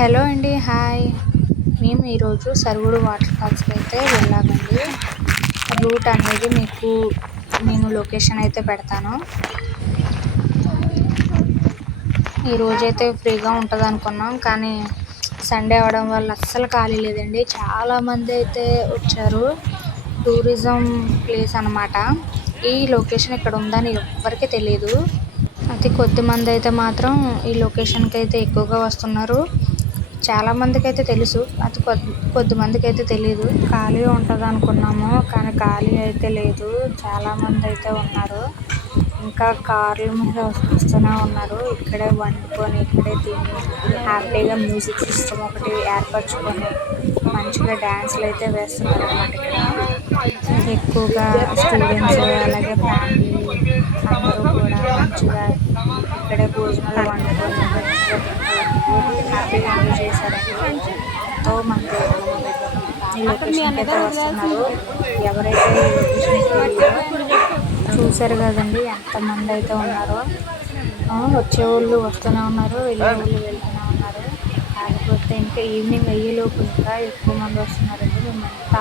Hello అండి. Hi. మేము ఈరోజు సరుగుడు వాటర్ ఫాల్స్కి అయితే వెళ్ళామండి. రూట్ అనేది మీకు నేను లొకేషన్ అయితే పెడతాను. ఈరోజైతే ఫ్రీగా ఉంటుంది అనుకున్నాం, కానీ సండే అవ్వడం వల్ల అస్సలు ఖాళీ లేదండి. చాలామంది అయితే వచ్చారు. టూరిజం ప్లేస్ అన్నమాట. ఈ లొకేషన్ ఇక్కడ ఉందని ఎవ్వరికీ తెలియదు. అతి కొద్ది మంది అయితే మాత్రం ఈ లొకేషన్కి అయితే ఎక్కువగా వస్తున్నారు. చాలామందికి అయితే తెలుసు, అతి కొద్ది మందికి అయితే తెలియదు. ఖాళీ ఉంటుంది అనుకున్నాము, కానీ ఖాళీ అయితే లేదు. చాలామంది అయితే ఉన్నారు. ఇంకా కార్ల మీద వస్తూనే ఉన్నారు. ఇక్కడే వండుకొని ఇక్కడే తిని హ్యాపీగా మ్యూజిక్ సిస్టమ్ ఒకటి ఏర్పరచుకొని మంచిగా డ్యాన్సులు అయితే వేస్తున్నారు అన్నమాట. ఇక్కడ ఎక్కువగా స్టూడెంట్స్ అలాగే ఫ్యామిలీ అందరూ కూడా మంచిగా ఇక్కడే భోజనాలు వండుకొని మంచిగా హ్యాపీగా ఎంజాయ్ చేశారండి. ఎంతో మంది ఈ లొకేషన్కి అయితే వస్తున్నారు. ఎవరైతే ఈ లొకేషన్కి చూశారు కదండి ఎంతమంది అయితే ఉన్నారో. వచ్చేవాళ్ళు వస్తూనే ఉన్నారు, వెళ్ళేవాళ్ళు వెళ్తూనే ఉన్నారు. కాకపోతే ఇంకా ఈవినింగ్ అయ్యేలోపు ఇంకా ఎక్కువ మంది వస్తున్నారండి. మేము ఎంత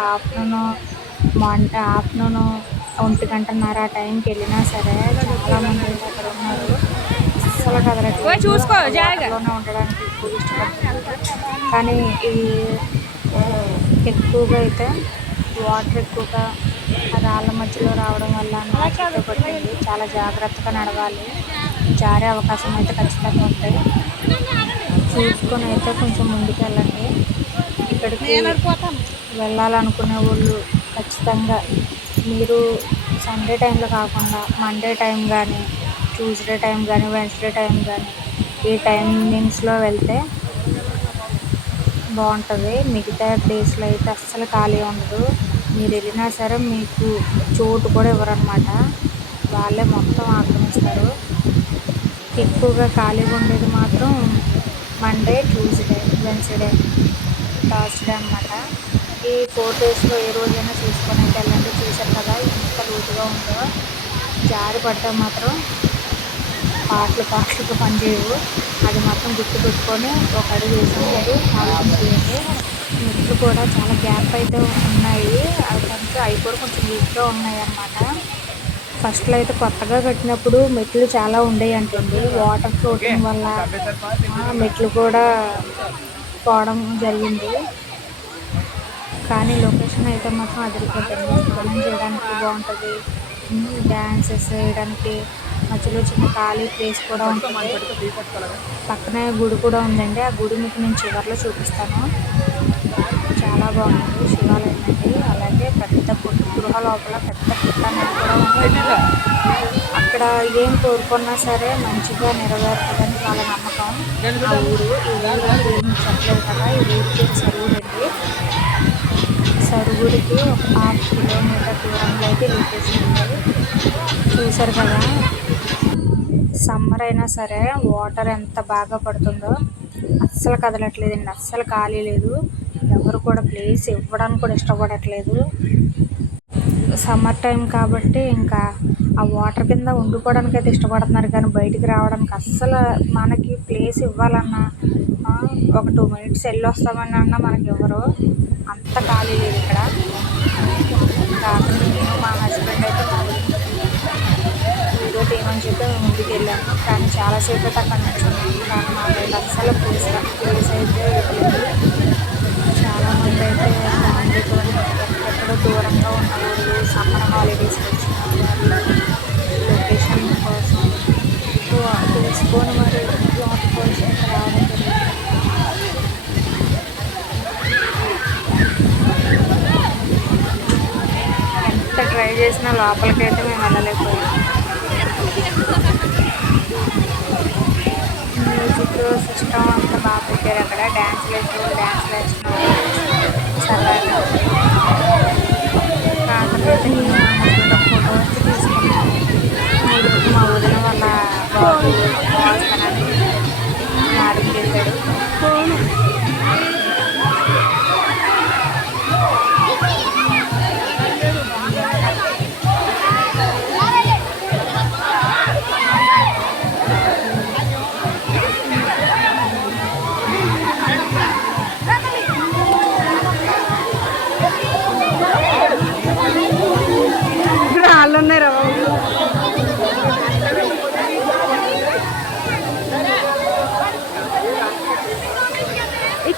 ఆఫ్టర్నూన్ 1:30 ఆ టైంకి వెళ్ళినా సరే చాలామంది అయితే అక్కడ ఉన్నారు. అస్సలు కదలట్లోనే ఉండడానికి ఎక్కువ ఇష్టపడుతున్నారు. కానీ ఈ ఎక్కువగా అయితే వాటర్ ఎక్కువగా రాళ్ళ మధ్యలో రావడం వల్ల నాకైతే పట్టింది. చాలా జాగ్రత్తగా నడవాలి. జారే అవకాశం అయితే ఖచ్చితంగా ఉంటాయి. చూసుకొని అయితే కొంచెం ముందుకు వెళ్ళండి. ఇక్కడికి వెళ్ళాలనుకునే వాళ్ళు ఖచ్చితంగా మీరు సండే టైంలో కాకుండా మండే టైం కానీ, ట్యూస్డే టైం కానీ, వెన్స్డే టైం కానీ ఈ టైమింగ్స్లో వెళ్తే బాగుంటుంది. మిగతా డేస్లో అయితే అస్సలు ఖాళీ ఉండదు. మీరు వెళ్ళినా సరే మీకు చోటు కూడా ఇవ్వరన్నమాట. వాళ్ళే మొత్తం ఆక్రమిస్తారు. ఎక్కువగా ఖాళీగా ఉండేది మాత్రం మండే, ట్యూస్డే, వెన్స్డే, థర్స్డే అన్నమాట. ఈ 4 డేస్లో ఏ రోజైనా చూసుకొని అయితే వెళ్ళండి. చూశారు కదా ఎంత లూజుగా ఉందో. జారి పడ్డా మాత్రం పాటలు పనిచేయవు. అది మాత్రం గుర్తు పెట్టుకొని ఒక అడుగు వేసుకుంటే ఆలోచించేయండి. మెట్లు కూడా చాలా గ్యాప్ అయితే ఉన్నాయి. అవి కూడా కొంచెం వీక్గా ఉన్నాయి అన్నమాట. ఫస్ట్లో అయితే కొత్తగా కట్టినప్పుడు మెట్లు చాలా ఉండేవి అంటుంది. వాటర్ ఫ్లోటింగ్ వల్ల మెట్లు కూడా పోవడం జరిగింది. కానీ లొకేషన్ అయితే మాత్రం అదిరిపోతుంది. స్నానం చేయడానికి బాగుంటుంది. డ్యాన్సెస్ వేయడానికి మధ్యలో చిన్న ఖాళీ ప్లేస్ కూడా ఉంటుంది. పక్కనే గుడి కూడా ఉందండి. ఆ గుడి మీకు నేను చివరిలో చూపిస్తాను. చాలా బాగుంటుంది. శివాలయం అండి. అలాగే పెద్ద గృహ లోపల పెద్ద పుట్ట అనేది కూడా ఉంటుంది. అక్కడ ఏం కోరుకున్నా సరే మంచిగా నెరవేరుతుందని వాళ్ళ నమ్మకం. ఆ ఊరు ఈ ఊరు పేరు చెప్పలేదు కదా. ఈ ఊరి పేరు సరుగుడు అండి. సరుగుడికి ఒక 1/2 కిలోమీటర్ దూరంలో అయితే లొకేషన్ ఉంది. చూశారు కదా. సమ్మర్ అయినా సరే వాటర్ ఎంత బాగా పడుతుందో. అస్సలు కదలట్లేదండి. అస్సలు ఖాళీ లేదు. ఎవరు కూడా ప్లేస్ ఇవ్వడానికి కూడా ఇష్టపడట్లేదు. సమ్మర్ టైం కాబట్టి ఇంకా ఆ వాటర్ కింద ఉండిపోవడానికి అయితే ఇష్టపడుతున్నారు, కానీ బయటికి రావడానికి అస్సలు మనకి ప్లేస్ ఇవ్వాలన్నా ఒక 2 మినిట్స్ వెళ్ళి వస్తామని అన్నా మనకి ఎవరు అంత ఖాళీ లేదు ఇక్కడ. కాకుండా నేను మా హస్బెండ్ అయితే వీడియో తీయమని చెప్పి మేము ముందుకు వెళ్ళాము. కానీ చాలాసేపు అయితే అక్కడ నుంచున్నాము. కానీ మాకైతే అస్సలు ప్లేస్ అయితే ఇవ్వలేదు. చాలామంది అయితే ఫ్యామిలీతో ఎక్కడెక్కడో దూరంగా ఉన్న వాళ్ళు సమ్మర్ హాలిడేస్కి వచ్చిన వాళ్ళు లొకేషన్ కోసం తెలుసుకొని మరి వాటర్ ఫాల్స్ అయితే రావడం జరిగింది. ఎంత ట్రై చేసినా లోపలికైతే మేము వెళ్ళలేకపోయాము. మ్యూజిక్ సిస్టమ్ అంతా బాగా పెట్టారు. అక్కడ డ్యాన్స్లు వేస్తున్నారు సరదాగా. కాకపోతే నేను మా హస్బెండ్ ఒక ఫోటో అయితే తీసుకున్నాను. ఈరోజు మా వదిన వాళ్ళ బాబు వస్తానని మ్యారేజ్ చేశాడు.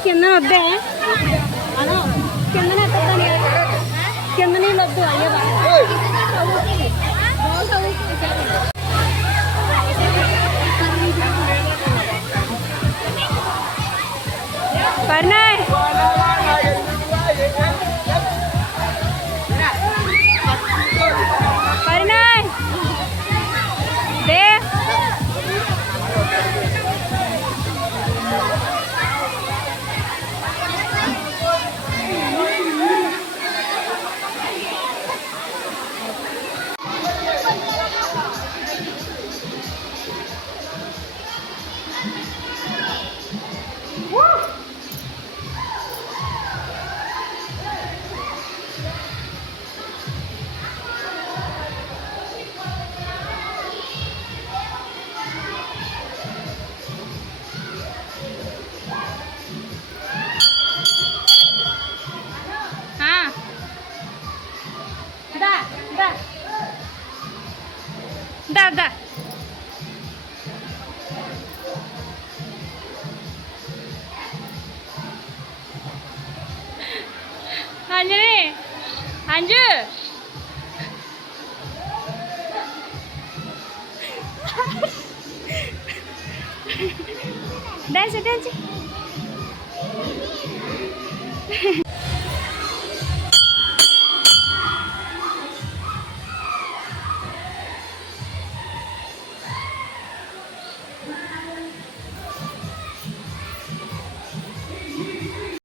కింద వద్దే కిందనే కింద నీళ్ళు వద్దు అయ్యో పరిణయ్ పరిణయ్ దే దా అంజలి అంజు డాన్స్ డాన్స్